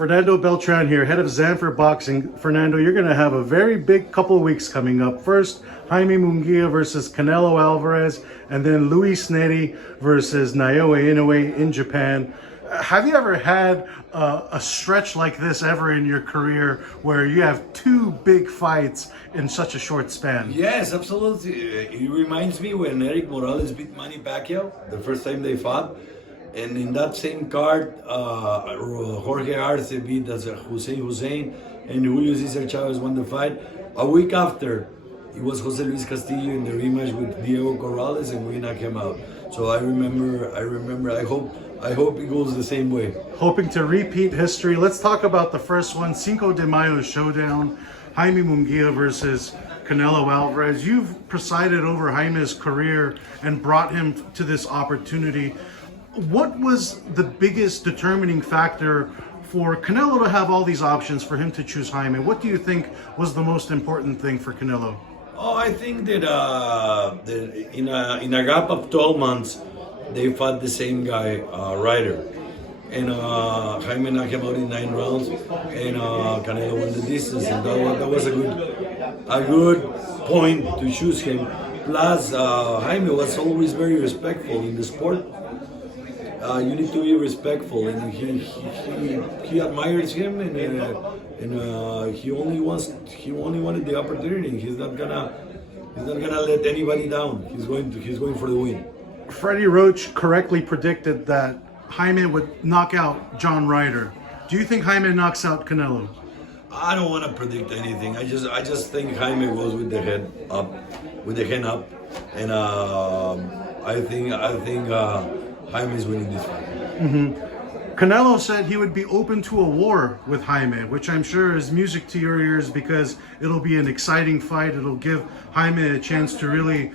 Fernando Beltran here, head of Zanfer Boxing. Fernando, you're going to have a very big couple of weeks coming up. First, Jaime Munguia versus Canelo Alvarez, and then Luis Neri versus Naoya Inoue in Japan. Have you ever had a stretch like this ever in your career where you have two big fights in such a short span? Yes, absolutely. It reminds me when Eric Morales beat Manny Pacquiao the first time they fought. And in that same card, Jorge Arce beat Hussein, and Julio Cesar Chavez won the fight. A week after, it was Jose Luis Castillo in the rematch with Diego Corrales, and we knocked him out. So I remember. I hope it goes the same way. Hoping to repeat history. Let's talk about the first one, Cinco de Mayo showdown, Jaime Munguia versus Canelo Alvarez. You've presided over Jaime's career and brought him to this opportunity. What was the biggest determining factor for Canelo to have all these options, for him to choose Jaime? What do you think was the most important thing for Canelo? Oh, I think that in a gap of 12 months, they fought the same guy, Ryder. And Jaime knocked him out in 9 rounds, and Canelo won the distance. And that was a good point to choose him. Plus, Jaime was always very respectful in the sport. You need to be respectful, and he admires him, and he only wanted the opportunity. He's not gonna let anybody down. He's going for the win. Freddie Roach correctly predicted that Jaime would knock out John Ryder. Do you think Jaime knocks out Canelo? I don't want to predict anything. I just think Jaime goes with the head up, and I think Jaime is winning this fight. Canelo said he would be open to a war with Jaime, which I'm sure is music to your ears because it'll be an exciting fight. It'll give Jaime a chance to really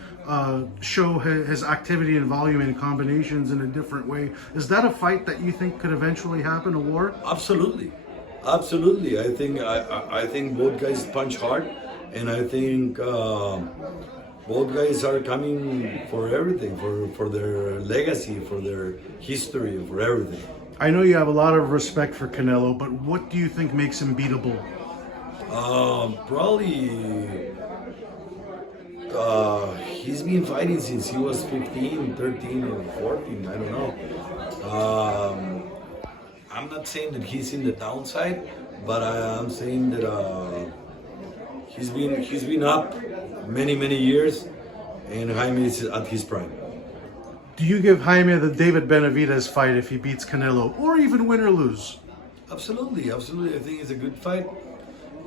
show his activity and volume and combinations in a different way. Is that a fight that you think could eventually happen, a war? Absolutely. I think both guys punch hard, and I think both guys are coming for everything, for their legacy, for their history, for everything. I know you have a lot of respect for Canelo, but what do you think makes him beatable? Probably he's been fighting since he was 15, 13, or 14, I don't know. I'm not saying that he's in the downside, but I'm saying that he's been up many years, and Jaime is at his prime. Do you give Jaime the David Benavidez fight if he beats Canelo, or even win or lose? Absolutely. I think it's a good fight.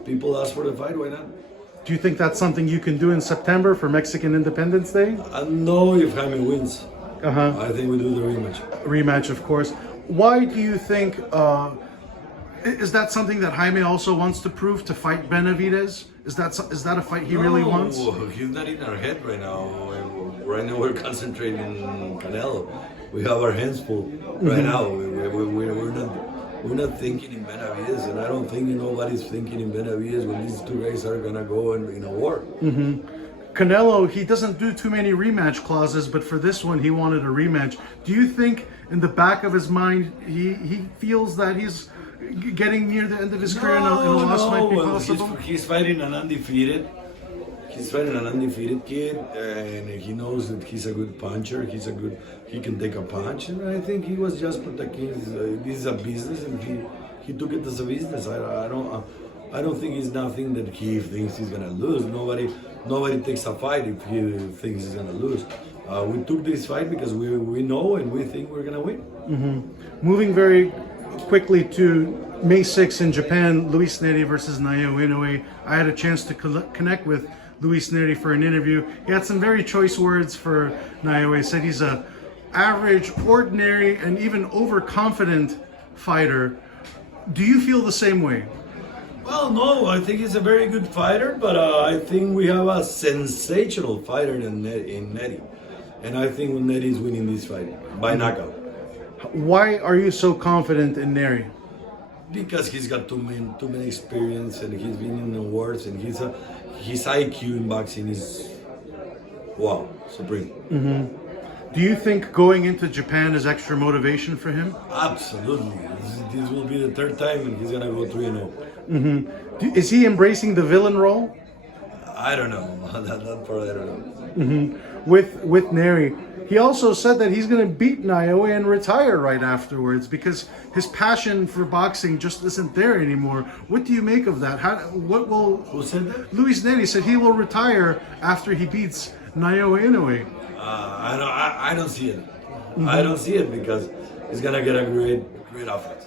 People ask for the fight, why not? Do you think that's something you can do in September for Mexican Independence Day? I know if Jaime wins. I think we do the rematch. Rematch, of course. Why do you think, is that something that Jaime also wants to prove, to fight Benavidez? Is that a fight he really wants? He's not in our head right now. Right now we're concentrating on Canelo. We have our hands full right now. We're not thinking in Benavidez, and I don't think nobody's thinking in Benavidez when these two guys are gonna go in a war. Canelo, he doesn't do too many rematch clauses, but for this one, he wanted a rematch. Do you think, in the back of his mind, he feels that he's getting near the end of his career and a loss might be possible? He's fighting an undefeated. He's fighting an undefeated kid, and he knows that he's a good puncher. He can take a punch, and I think he was just protecting. This is a business, and he took it as a business. I don't think it's nothing that he thinks he's gonna lose. Nobody takes a fight if he thinks he's gonna lose. We took this fight because we know and we think we're gonna win. Moving very quickly to May 6th in Japan, Luis Neri versus Naoya Inoue. I had a chance to connect with Luis Neri for an interview. He had some very choice words for Naoya. He said he's a average, ordinary, and even overconfident fighter. Do you feel the same way? Well, no, I think he's a very good fighter, but I think we have a sensational fighter in Neri. And I think Neri is winning this fight by knockout. Why are you so confident in Neri? Because he's got too many experience, and he's been in the wars, and his IQ in boxing is wow, supreme. Do you think going into Japan is extra motivation for him? Absolutely. This will be the third time, and he's gonna go 3-0. Is he embracing the villain role? I don't know. that part I don't know. With Neri? He also said that he's going to beat Naoya and retire right afterwards because his passion for boxing just isn't there anymore. What do you make of that? Who said that? Luis Neri said he will retire after he beats Naoya Inoue. I don't see it. I don't see it because he's gonna get a great offense.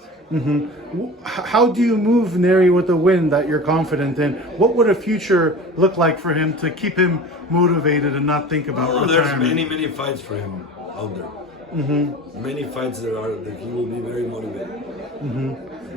How do you move Neri with a win that you're confident in? What would a future look like for him to keep him motivated and not think about retirement? There's many fights for him out there. Many fights that he will be very motivated.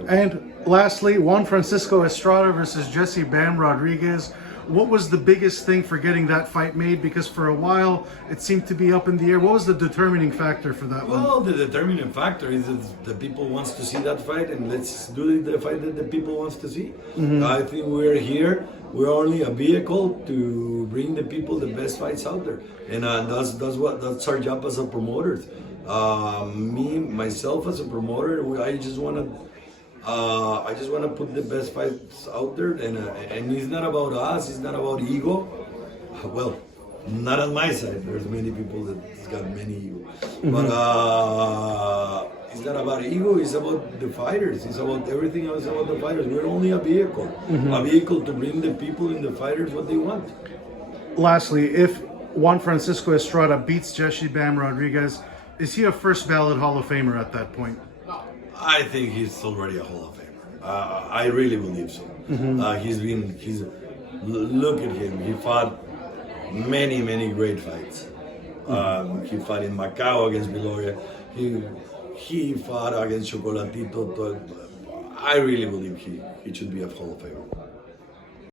And lastly, Juan Francisco Estrada versus Jesse Bam Rodriguez. What was the biggest thing for getting that fight made? Because for a while it seemed to be up in the air. What was the determining factor for that one? Well, the determining factor is that the people wants to see that fight, and let's do the fight that the people wants to see. I think we're here. We're only a vehicle to bring the people the best fights out there, and that's our job as a promoters. Myself as a promoter, I just want to put the best fights out there, and it's not about us. It's not about ego. Well, not on my side. There's many people that's got many ego, but it's not about ego. It's about the fighters. It's about everything else about the fighters. We're only a vehicle to bring the people and the fighters what they want. Lastly, if Juan Francisco Estrada beats Jesse Bam Rodriguez, is he a first ballot Hall of Famer at that point? I think he's already a Hall of Famer. I really believe so. Look at him. He fought many great fights. He fought in Macau against Viloria. He fought against Chocolatito. I really believe he should be a Hall of Famer.